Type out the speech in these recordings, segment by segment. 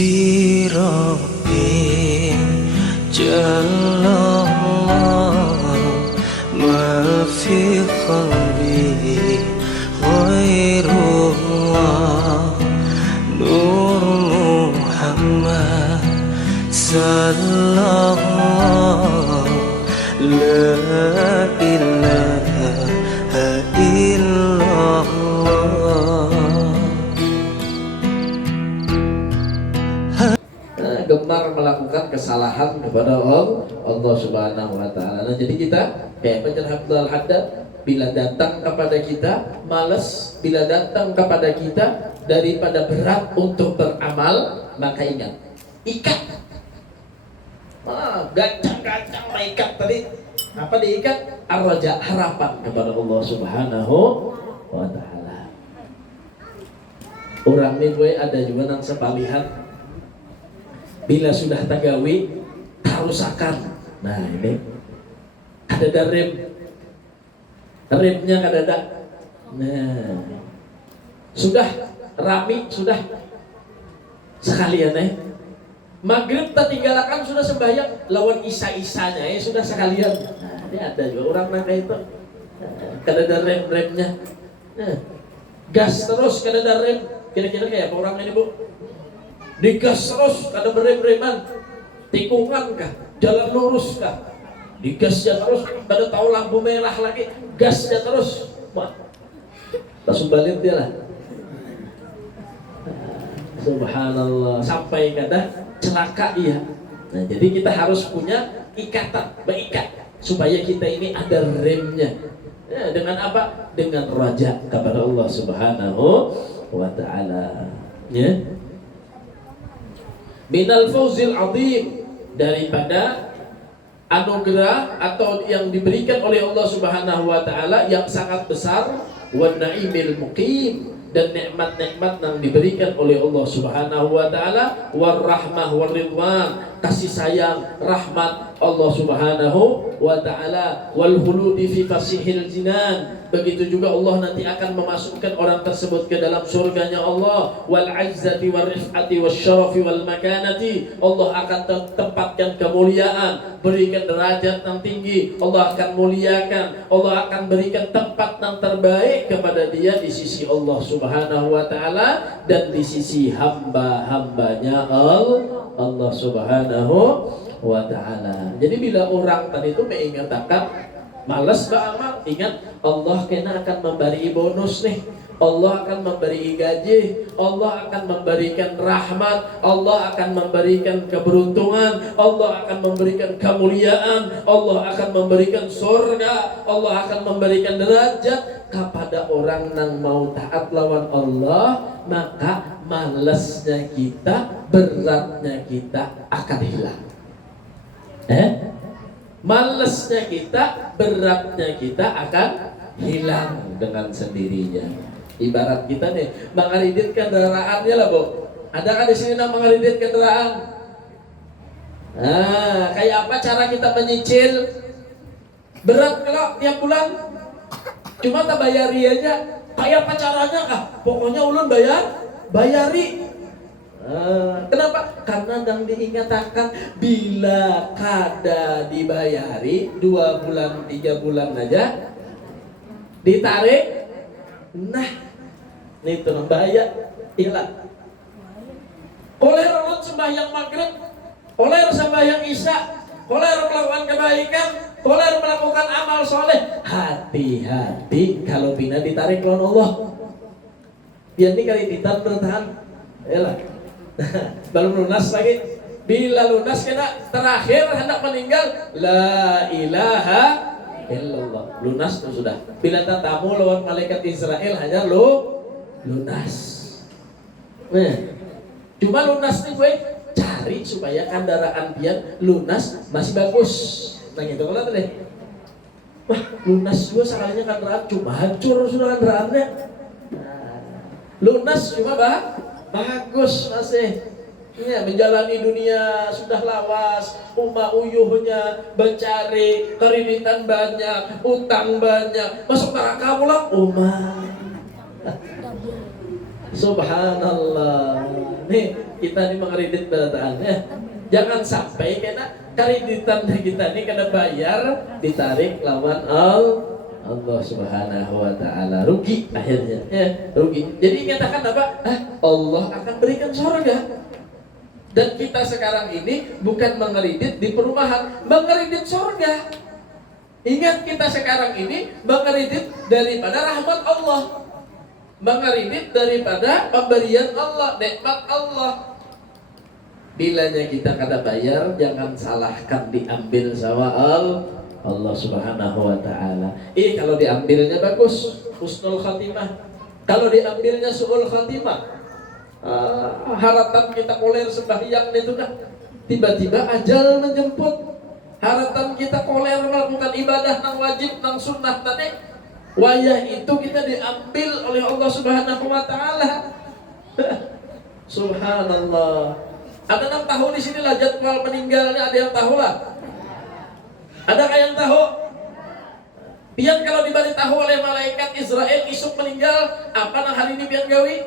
بربي جل الله ما في قلبي غير الله نور محمد صلى الله لا إله إلا الله. Gemar melakukan kesalahan kepada Allah Subhanahu wa taala. Nah, jadi kita kayak Bajar Abdul Haddad, bila datang kepada kita malas, bila datang kepada kita daripada berat untuk beramal, maka ingat, ikat. Gancang-gancang ikat tadi. Apa diikat? Ar-raja, harapan kepada Allah Subhanahu wa taala. Orang ini gue ada juga nang sepalihan. Bila sudah tagawi, tarusakan. Nah ini ada remnya kadada. Nah sudah rami, sudah sekalian maghrib tertinggalakan, sudah sembahyang lawan isa-isanya sudah sekalian. Nah ini ada juga orang nangka itu. Kadada remnya. Nah, gas terus kadada rem. Kira-kira kayak apa orang ini bu? Digas terus, kada berem-reman, tikungan kah, jalan lurus kah, digasnya terus, kada tahu lampu merah lagi, gasnya terus, wah, langsung balik dia lah. Subhanallah, sampai kada celaka iya. Nah jadi kita harus punya ikatan, berikat, supaya kita ini ada remnya. Ya, dengan apa? Dengan raja kepada Allah Subhanahu wa taala. Ya. Minal fauzil azim, daripada anugerah atau yang diberikan oleh Allah Subhanahu wa taala yang sangat besar, wan naimil muqim, dan nikmat-nikmat yang diberikan oleh Allah Subhanahu wa taala, war rahmah war ridwan, kasih sayang, rahmat Allah Subhanahu wa taala, wal khuludi fi fasihil jinan. Begitu juga Allah nanti akan memasukkan orang tersebut ke dalam surganya Allah, wal izzati war rifati wasyarafi wal makanati. Allah akan tempatkan kemuliaan, berikan derajat yang tinggi, Allah akan muliakan, Allah akan berikan tempat yang terbaik kepada dia di sisi Allah Subhanahu wa taala dan di sisi hamba-hambanya Allah Subhanahu wa taala. Jadi bila orang tadi itu mengatakan malas beramal, ingat Allah kena akan memberi bonus nih. Allah akan memberi gaji, Allah akan memberikan rahmat, Allah akan memberikan keberuntungan, Allah akan memberikan kemuliaan, Allah akan memberikan surga, Allah akan memberikan derajat kepada orang yang mau taat lawan Allah. Maka malasnya kita, beratnya kita akan hilang. Malesnya kita, beratnya kita akan hilang dengan sendirinya. Ibarat kita nih mengeridit kendaraannya lah bu. Ada kan di sini yang mengeridit kendaraan? Nah, kayak apa cara kita menyicil? Berat kalau tiap bulan cuma tak bayari aja. Kayak apa caranya kah? Pokoknya ulun bayari. Kenapa? Karena yang diingatakan bila kada dibayari 2 bulan 3 bulan aja ditarik, nah ini tuh bahaya hilang. Koler ulun sembahyang maghrib, koler sembahyang isya, koler melakukan kebaikan, koler melakukan amal soleh. Hati-hati kalau bina ditarik lawan Allah. Biar ini kali ditarik bertahan, yalah. Belum lunas lagi. Bila lunas kena terakhir hendak meninggal, la ilaha illallah. Lunas tuh sudah. Bila tatamu lawan malaikat Israel hanya lunas. Nah, cuma lunas nih gue cari supaya kendaraan pian lunas masih bagus. Nah gitu kalau tadi. Wah, lunas juga sekalinya kendaraan cuma hancur sudah kendaraannya. Nah, lunas cuma bagus masih. Ya, menjalani dunia sudah lawas, uyuhnya mencari kereditan banyak, utang banyak, masuk neraka pula Subhanallah. Nih kita ini mengkredit berataannya. Jangan sampai kena kreditan kita ini kena bayar ditarik lawan Allah Subhanahu wa taala, rugi akhirnya ya, rugi. Jadi katakan apa? Allah akan berikan surga. Dan kita sekarang ini bukan mengkredit di perumahan, mengkredit surga. Ingat, kita sekarang ini mengkredit daripada rahmat Allah, mengkredit daripada pemberian Allah, nikmat Allah. Bilanya kita kada bayar, jangan salahkan diambil sama Allah Subhanahu wa taala. Kalau diambilnya bagus, husnul khatimah. Kalau diambilnya su'ul khatimah, haratan kita koler sembahyang itu dah tiba-tiba ajal menjemput. Haratan kita koler melakukan ibadah nang wajib nang sunnah tadi, wayah itu kita diambil oleh Allah Subhanahu wa taala. Subhanallah. Ada yang tahu di sini lah jadwal meninggalnya, ada yang tahu lah. Adakah yang tahu? Pian kalau diberitahu oleh malaikat Israel isuk meninggal, apa nang hari ini pian gawi?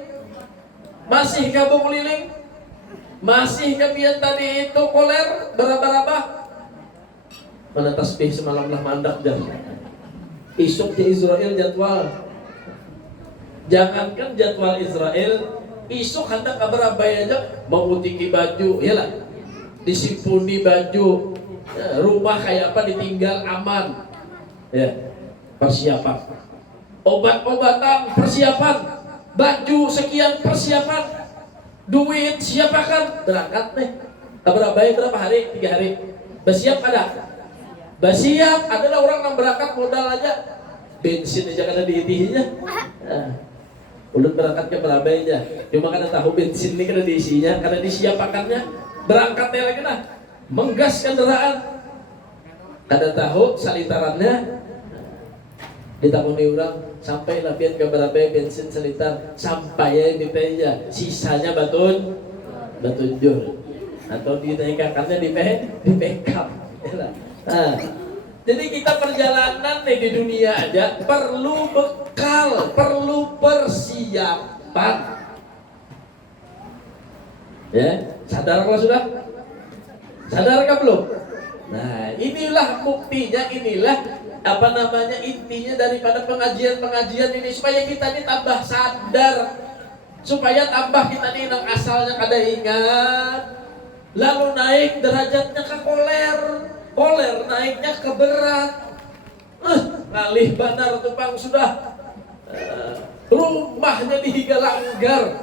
Masih kabung keliling? Masih kepian tadi itu koler beraba-raba? Mana tasbih semalam lah mandak dah. Isuk di Israel jadwal. Jangankan jadwal Israel, isuk hendak kabar abai aja mau utiki baju, iyalah, disimpuni baju, ya, rumah kayak apa ditinggal aman, ya, persiapan, obat-obatan persiapan, baju sekian persiapan, duit siapakan, berangkat nih. Kabar abai berapa hari? 3 hari. Bersiap ada? Bersiap adalah orang yang berangkat modal aja, bensin aja kada diitinya. Ulun berangkat ke Balabai aja, cuma karena tahu bensin ini kada diisinya, kada disiapakannya, berangkatnya lagi lah, menggas kendaraan, kada tahu salitarannya, ditakuni orang, sampai lapian ke Balabai bensin selitar, sampai ya di aja, sisanya batun jur, atau dinaikakannya di backup, jadi kita perjalanan nih di dunia aja perlu bekal, perlu persiapan. Ya, sadarkah sudah? Sadarkah belum? Nah, inilah buktinya, inilah apa namanya intinya daripada pengajian-pengajian ini, supaya kita ini tambah sadar, supaya tambah kita ini yang asalnya kada ingat, lalu naik derajatnya ke koler naiknya ke berat, ngalih banar tupang sudah, rumahnya dihiga langgar,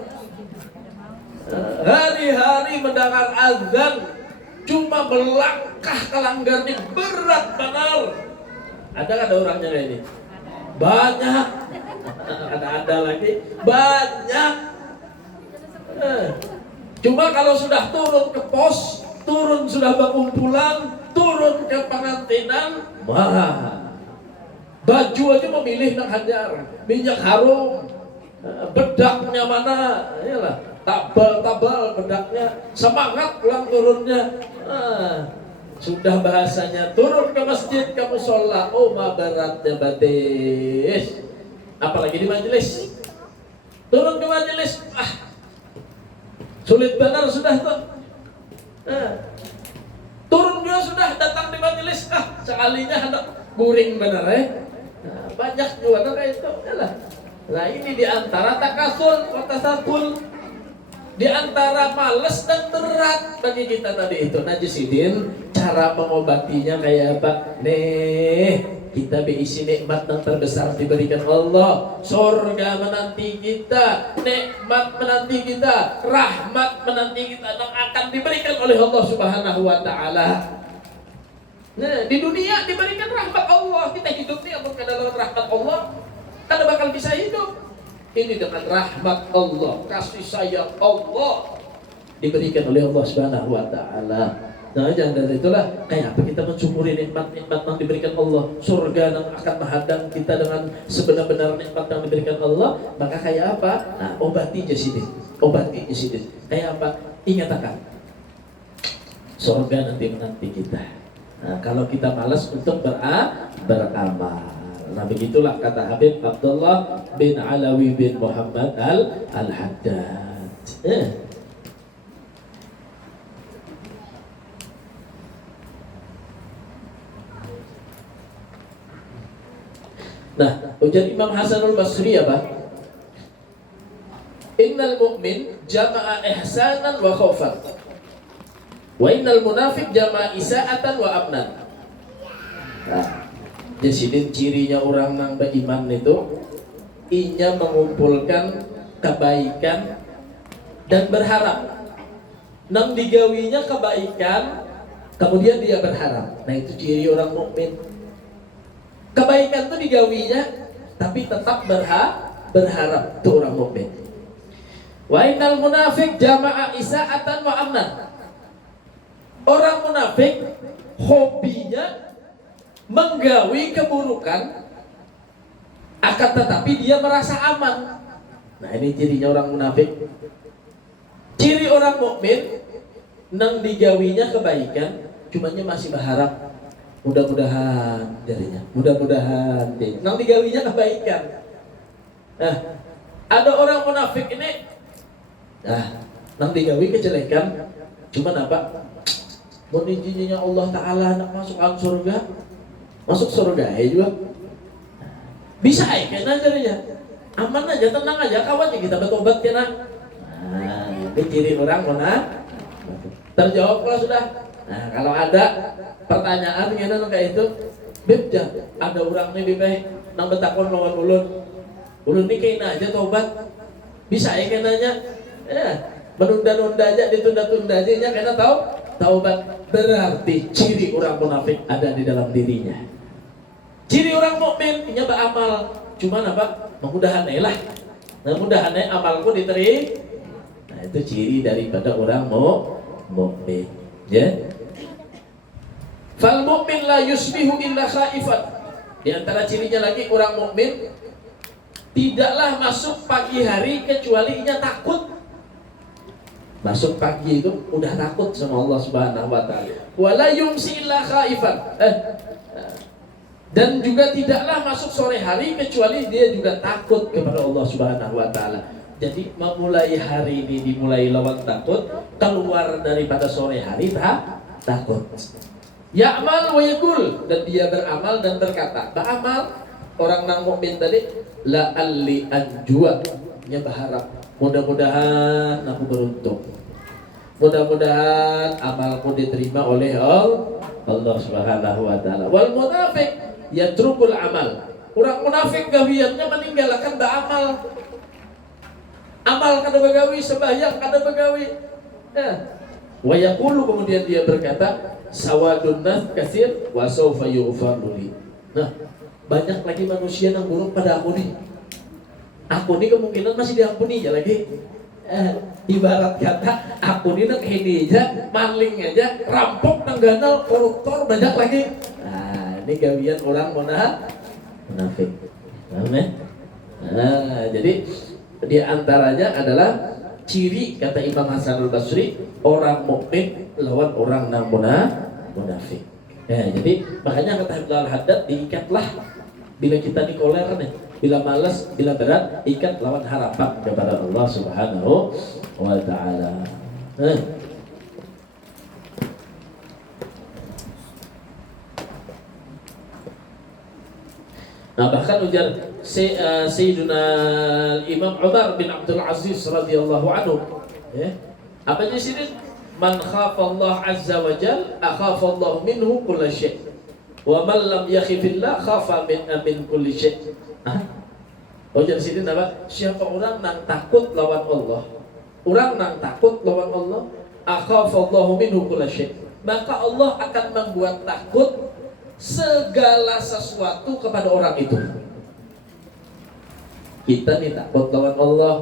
hari-hari mendengar azan cuma melangkah ke langgar ini berat banar. Ada orangnya kayak ini? Banyak. Ada lagi banyak. Cuma kalau sudah turun ke pos, turun sudah berkumpulan, turun ke pengantinan, wah, baju aja memilih nak hajar, minyak harum, bedaknya mana, iyalah, tabal bedaknya, semangat pulang turunnya. Sudah bahasanya turun ke masjid, kamu sholat, oh ma beratnya batis, apalagi di majelis, turun ke majelis, sulit benar sudah tuh. Turun juga sudah, datang di majelis, sekalinya hendak guring benar banyak juga kayak itu. Nah ini diantara takasul, watasakul, diantara males dan berat bagi kita tadi itu. Najisidin, cara mengobatinya kayak apa? Nih, kita berisi nikmat yang terbesar diberikan Allah, surga menanti kita, nikmat menanti kita, rahmat menanti kita yang akan diberikan oleh Allah Subhanahu wa taala. Nah, di dunia diberikan rahmat Allah, kita hidup nih apakah dalam rahmat Allah, kada bakal bisa hidup. Ini dengan rahmat Allah, kasih sayang Allah diberikan oleh Allah Subhanahu wa taala. Nah, jangan dari itulah kayak apa kita mensyukuri nikmat-nikmat yang diberikan Allah, surga yang akan menghadang kita dengan sebenar-benar nikmat yang diberikan Allah. Maka kayak apa? Nah, obati jasidin. Kayak apa? Ingat akan surga nanti kita. Nah, kalau kita malas untuk beramal. Nah, begitulah kata Habib Abdullah bin Alawi bin Muhammad al-Haddad. Nah, ujar Imam Hasanul Basri apa? Innal mu'min jama'a ihsanan wa khaufan. Wa innal munafiq jama'a isa'atan wa amnan. Nah, di sini cirinya orang nang beriman itu inya mengumpulkan kebaikan dan berharap. Nang digawinya kebaikan, kemudian dia berharap. Nah, itu ciri orang mukmin. Kebaikan itu digawinya, tapi tetap berharap. Itu orang mukmin. Wa innal munafiq jama'a isa'atan wa amnan. Orang munafik hobinya menggawi keburukan, akan tetapi dia merasa aman. Nah, ini cirinya orang munafik. Ciri orang mukmin nang digawinya kebaikan, cumanya masih berharap mudah-mudahan jadinya, mudah-mudahan nang digawinya kebaikan. Nah, ada orang munafik ini, nang digawi kejelekan, cuman apa? Mau izinnya Allah Ta'ala nak masuk surga, masuk surga ya juga bisa ya kena jadinya, aman aja, tenang aja, kawan kita bertobat kena. Nah, ini ciri orang mana? Terjawab kalau sudah. Nah, kalau ada pertanyaan gimana kayak itu, Beb, ada orang nih Beb, nang betakon lawan ulun nih kena aja tobat, bisa ya kenanya? Menunda-nunda aja, ditunda-tunda aja, nya kena taubat. Berarti ciri orang munafik ada di dalam dirinya. Ciri orang mukmin nya beramal, cuman apa? Mudah-mudahan lah. Nah, mudah-mudahan amalku diterima. Nah, itu ciri daripada orang mukmin. Ya. Fal mu'min la yusbihu illa khaifan. Di antara cirinya lagi orang mukmin tidaklah masuk pagi hari kecuali ia takut. Masuk pagi itu udah takut sama Allah Subhanahu wa taala. Wala yumsi illa khaifan. Dan juga tidaklah masuk sore hari kecuali dia juga takut kepada Allah Subhanahu wa taala. Jadi memulai hari ini dimulai lawan takut, keluar daripada sore hari takut. Ya'mal wa yaqul, dan dia beramal dan berkata. Beramal orang nang mukmin tadi la alli anjua, nya berharap mudah-mudahan aku beruntung. Mudah-mudahan amalku diterima oleh Allah Subhanahu wa taala. Wal munafiq yatrukul amal. Orang munafik gawiannya meninggalkan beramal. Amal kada begawi, sembahyang kada begawi. Wa yaqulu, kemudian dia berkata, sawadun nas katsir wa sawfa yughfaru li. Nah, banyak lagi manusia yang buruk pada aku nih. Aku nih kemungkinan masih diampuni aja lagi. Ibarat kata aku nih nak ini aja, maling aja, rampok, nangganal, koruptor banyak lagi. Nah, ini gawian orang munafik. Amin. Nah, jadi di antaranya adalah ciri kata Imam Hasanul Basri orang mukmin lawan orang nang munafik. Ya, jadi makanya kata Ibnu Al-Haddad, diikatlah bila kita dikoler nih, bila malas, bila berat, ikat lawan harapan kepada Allah Subhanahu wa taala. Nah, bahkan ujar Sayyiduna Imam Umar bin Abdul Aziz radhiyallahu anhu, ya. Apa di sini? Man khafa Allah azza wa jal, akhafa Allah minhu kull syai'. Wa man lam yakhifillah khafa min kulli syai'. Ujar sini apa? Siapa orang nang takut lawan Allah, orang nang takut lawan Allah, akhafa Allah minhu kull syai'. Maka Allah akan membuat takut segala sesuatu kepada orang itu. Kita nih takut lawan Allah,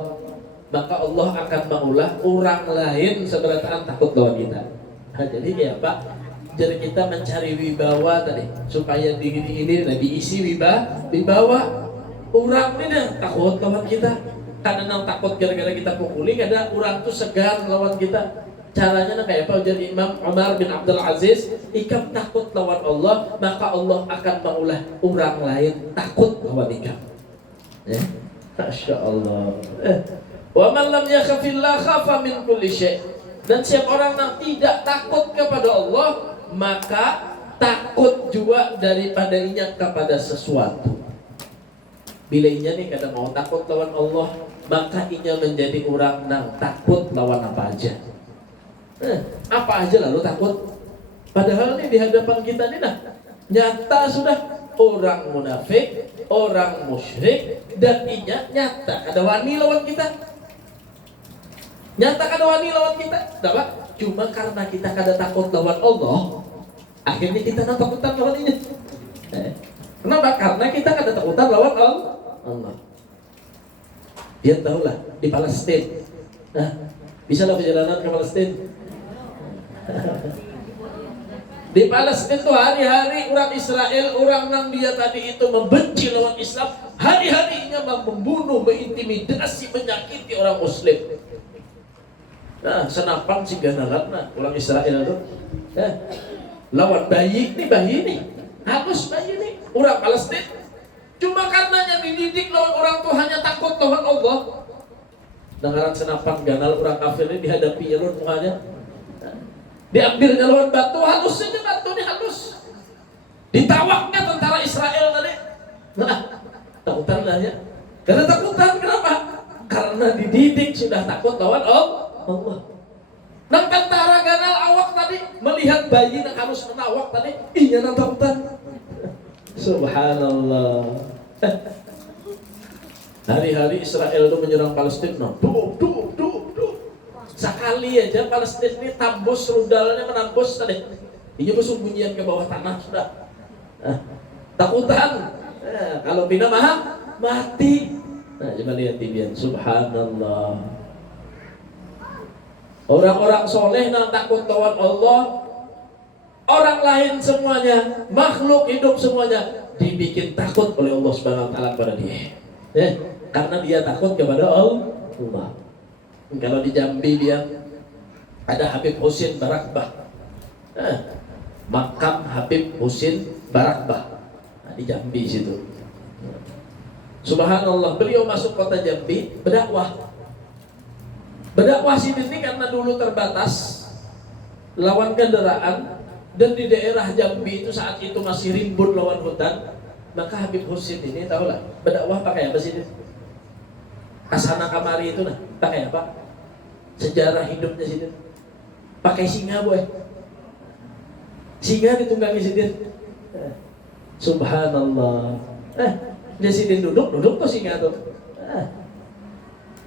maka Allah akan mengulah orang lain seberataan takut lawan kita. Nah, jadi ya Pak, jadi kita mencari wibawa tadi supaya diri ini diisi wibawa. Orang ini dah takut lawan kita, karena nang takut gara-gara kita pukuli, kada orang tuh segan lawan kita. Caranya kayak apa? Jadi Imam Umar bin Abdul Aziz, ikam takut lawan Allah, maka Allah akan mengulah orang lain takut lawan ikam. Ya, Masya Allah. Wa man lam yakhafillah khafa min kulli syai'. Dan siapa orang yang tidak takut kepada Allah, maka takut juga daripadanya kepada sesuatu. Bila inya nih kada mau takut lawan Allah, maka inya menjadi orang nang takut lawan apa aja. Apa aja lalu takut. Padahal nih di hadapan kita nih nah nyata sudah orang munafik, orang musyrik, dan inya nyata kada wani lawan kita. Nyata kada wani lawan kita. Dapat? Cuma karena kita kada takut lawan Allah, akhirnya kita nak takutan lawan inya. Kenapa? Karena kita kada takutan lawan Allah. Dia tahulah di Palestina. Bisa lah perjalanan ke Palestina. Di Palestina itu hari-hari orang Israel, orang yang dia tadi itu membenci lawan Islam, hari-harinya membunuh, mengintimidasi, menyakiti orang Muslim. Nah, senapang si ganalan orang Israel itu. Lawan bayi nih, halus bayi nih, orang Palestina. Cuma karenanya dididik lawan orang tuh hanya takut lawan Allah. Dengaran senapang ganal orang kafir ini dihadapi lawan mukanya. Diambilnya lawan batu, halus saja batu ini halus. Ditawaknya tentara Israel tadi. Nah, takutan lah ya. Karena takutan kenapa? Karena dididik sudah takut lawan Allah. Nang tentara ganal awak tadi melihat bayi yang harus menawak tadi, inya nang takutan. Subhanallah. Hari-hari Israel itu menyerang Palestina. Duh. Sekali aja Palestina ini tambus rudalnya menambus tadi. Ini bersembunyian ke bawah tanah sudah. Takutan. Kalau pindah mati. Nah, coba lihat tibian. Subhanallah. Orang-orang soleh yang takut lawan Allah, orang lain semuanya, makhluk hidup semuanya dibikin takut oleh Allah Subhanahu wa taala kepada dia. Karena dia takut kepada Allah. Kalau di Jambi dia ada Habib Husin Barakbah. Makam Habib Husin Barakbah. Di Jambi situ. Subhanallah, beliau masuk kota Jambi berdakwah. Berdakwah sini karena dulu terbatas lawan kendaraan, dan di daerah Jambi itu saat itu masih rimbun lawan hutan. Maka Habib Husin ini tahulah berdakwah pakai apa sih? Asana kamari itu nah, pakai apa? Sejarah hidupnya sini pakai singa boy. Singa ditunggangi sini. Subhanallah. Dia sini duduk tuh singa tuh.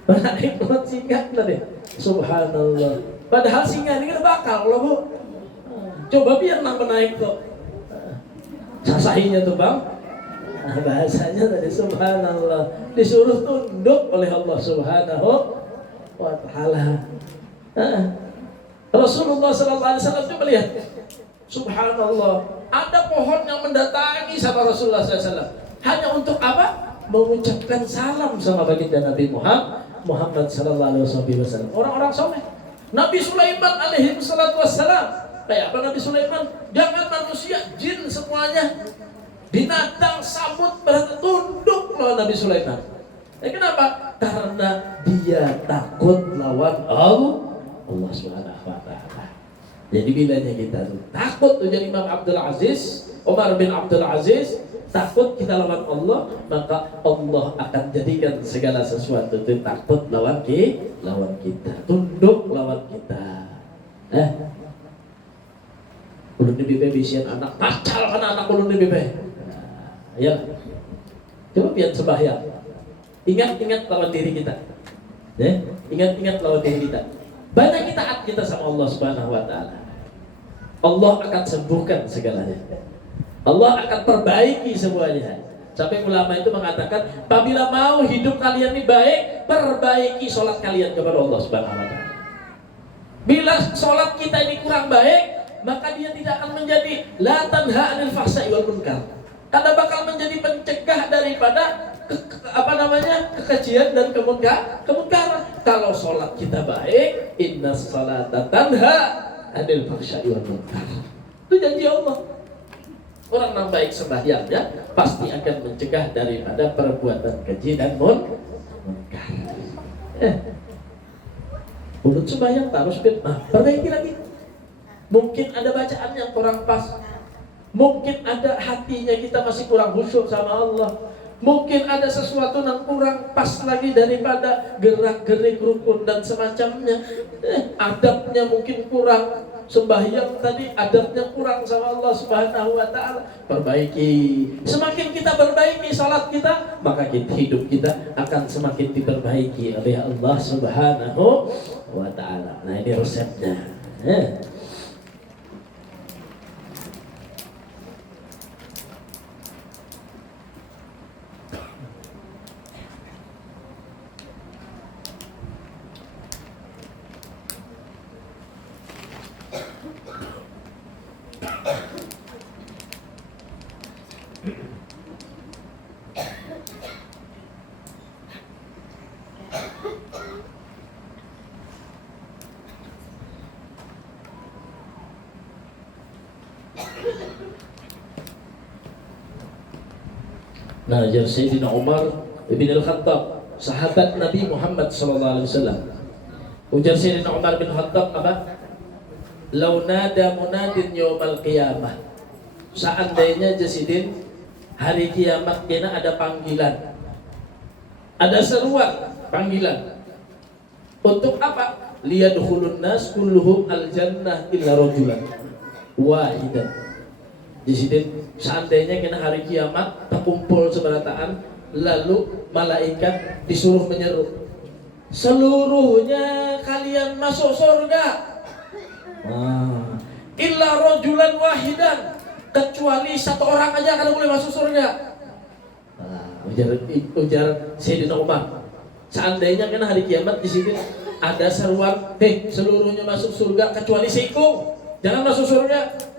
Menarik banget singa tadi. Subhanallah. Padahal singa ini kan bakal loh bu. Coba biar nang menaik tuh. Sasahinya tuh bang. Bahasanya tadi subhanallah, disuruh tunduk oleh Allah Subhanahu wa taala. Rasulullah sallallahu alaihi wasallam itu melihat subhanallah, ada pohon yang mendatangi sama Rasulullah sallallahu alaihi wasallam. Hanya untuk apa? Mengucapkan salam sama baginda Nabi Muhammad sallallahu alaihi wasallam. Orang-orang soleh. Nabi Sulaiman alaihi salatu wassalam. Kayak apa Nabi Sulaiman? Jangan manusia, jin semuanya, binatang, samud pada tunduk lawan Nabi Sulaiman. Kenapa? Karena dia takut lawan Allah Subhanahu wa taala. Jadi bilanya kita tuh takut tuh jadi Imam Abdul Aziz, Umar bin Abdul Aziz, takut kita lawan Allah, maka Allah akan jadikan segala sesuatu itu takut lawan kita, tunduk lawan kita. Ulun di bibe bisian anak, pacal kan anak ulun di bibe. Ya, coba biar sembahyang. Ingat-ingat lawan diri kita. Ingat-ingat lawan diri kita. Banyak taat kita sama Allah Subhanahu wa taala. Allah akan sembuhkan segalanya. Allah akan perbaiki semuanya. Sampai ulama itu mengatakan, apabila mau hidup kalian ini baik, perbaiki sholat kalian kepada Allah Subhanahu wa taala. Bila sholat kita ini kurang baik, maka dia tidak akan menjadi la tanha 'anil fahsya'i wal munkar. Karena bakal menjadi pencegah daripada kekejian dan kemungkaran. Kalau sholat kita baik, inna sholata tanha 'anil fahsya'i wal munkar. Itu janji Allah. Orang yang baik sembahyangnya pasti akan mencegah daripada perbuatan keji dan munkar. Urut sembahyang harus perbaiki lagi. Mungkin ada bacaan yang kurang pas. Mungkin ada hatinya kita masih kurang khusyuk sama Allah. Mungkin ada sesuatu yang kurang pas lagi daripada gerak-gerik rukun dan semacamnya. Adabnya mungkin kurang. Sembahyang tadi adabnya kurang sama Allah Subhanahu wa ta'ala. Perbaiki. Semakin kita perbaiki salat kita, maka hidup kita akan semakin diperbaiki oleh Allah Subhanahu wa ta'ala. Nah, ini resepnya. Nah, jadi Sayyidina Umar bin Al-Khattab, sahabat Nabi Muhammad SAW. Ujar Sayyidina Umar bin Khattab apa? Lau nada munadin yawmal qiyamah. Seandainya Jasidin hari kiamat kena ada panggilan, ada seruan panggilan. Untuk apa? Liyadkhulun nas kulluhum al-jannah illa rajulan wahidan. Jasidin seandainya kena hari kiamat terkumpul seberataan, lalu malaikat disuruh menyeru, seluruhnya kalian masuk surga. Illa rajulan wahidan, kecuali satu orang aja kalau boleh masuk surga. Ujar Sayyidina Umar, seandainya kan hari kiamat di sini ada seruan, seluruhnya masuk surga kecuali seikung, jangan masuk surga.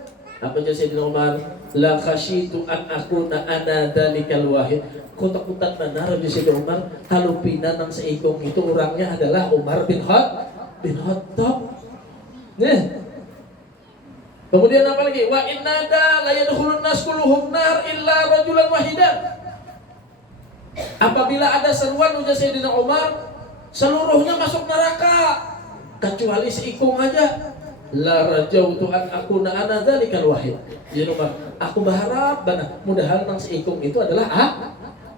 Apa ujar Sayyidina Umar? La khasyitu an akuna ana dalikal wahid. Kota-kota benar di Sayyidina Umar kalau pinanang seikung itu orangnya adalah Umar bin Khattab. Kemudian apa lagi? Wa innada la yadkhulun nas kulluhum nar illa rajulan wahidan. Apabila ada seruan ujar Sayyidina Umar, seluruhnya masuk neraka kecuali seikung aja. La rajautu an akuna ana dzalikal wahid. Ya Umar, aku berharap mudahan nang seikung itu adalah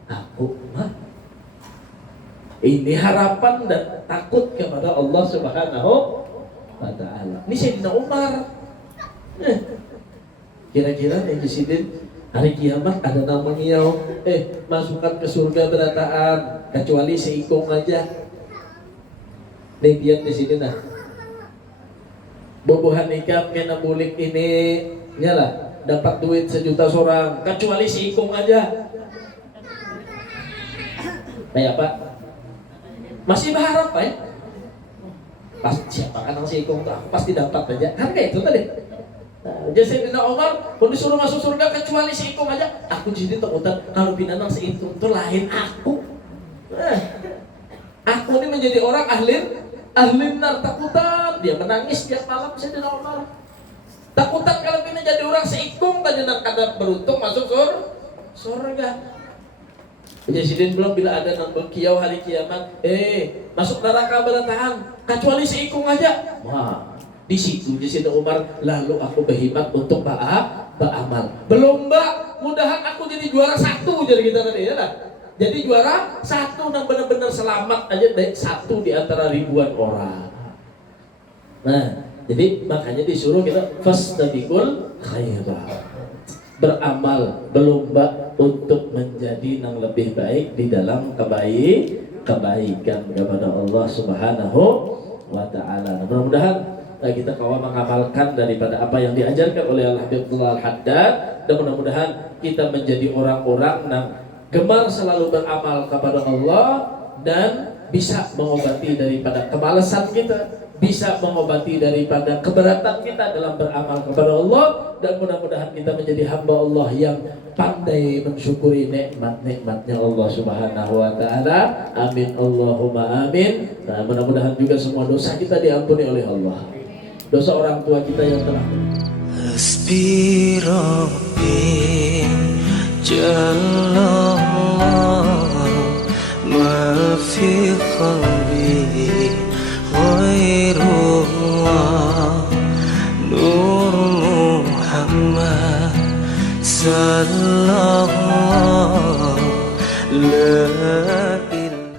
aku. Ini harapan dan takut kepada Allah Subhanahu wa ta'ala. Ini Sayyidina Umar. Kira-kira yang disidin hari kiamat ada namanya masukkan ke surga berataan kecuali seikung aja. Lihat di sini nah. Bobohan nikah kena bulik ini nyala dapat duit 1 juta seorang kecuali seikung aja. Kayak apa? Masih berharap Pak ya? Pas siapa kan yang seikung tuh aku pasti dapat aja. Kan kayak itu tadi. Jadi Sayyidina Umar pun disuruh masuk surga kecuali seikung aja. Aku jadi takutan kalau binatang seikung itu lain aku. Aku ini menjadi orang ahli nar, takutan. Dia menangis tiap malam Sayyidina Umar. Takutan kalau bina jadi orang seikung tadi nak kada beruntung masuk surga. Presiden belum bila ada nambah kiau hari kiamat, masuk neraka bertahan kecuali seikung aja. Wah. Di situ Sayyidina Umar lalu aku berhimmat untuk beramal. Belum Mbak, mudahan aku jadi juara 1 jadi kita tadi ya lah. Jadi juara 1 yang benar-benar selamat aja dari 1 di antara ribuan orang. Nah, jadi makanya disuruh kita fastabiqul khairat. Beramal, berlomba untuk menjadi yang lebih baik di dalam kebaikan kepada Allah Subhanahu wa ta'ala. Mudah-mudahan kita kawan mengamalkan daripada apa yang diajarkan oleh Al-Habibullah Al-Haddad, dan mudah-mudahan kita menjadi orang-orang yang gemar selalu beramal kepada Allah dan bisa mengobati daripada kemalasan kita, bisa mengobati daripada keberatan kita dalam beramal kepada Allah, dan mudah-mudahan kita menjadi hamba Allah yang pandai mensyukuri nikmat-nikmatnya Allah Subhanahu wa ta'ala. Amin Allahumma amin. Nah, mudah-mudahan juga semua dosa kita diampuni oleh Allah, dosa orang tua kita yang telah Hasbi Rabbi Jallallah ma fi qalbi ghairullah Nur Muhammad sallallahu لا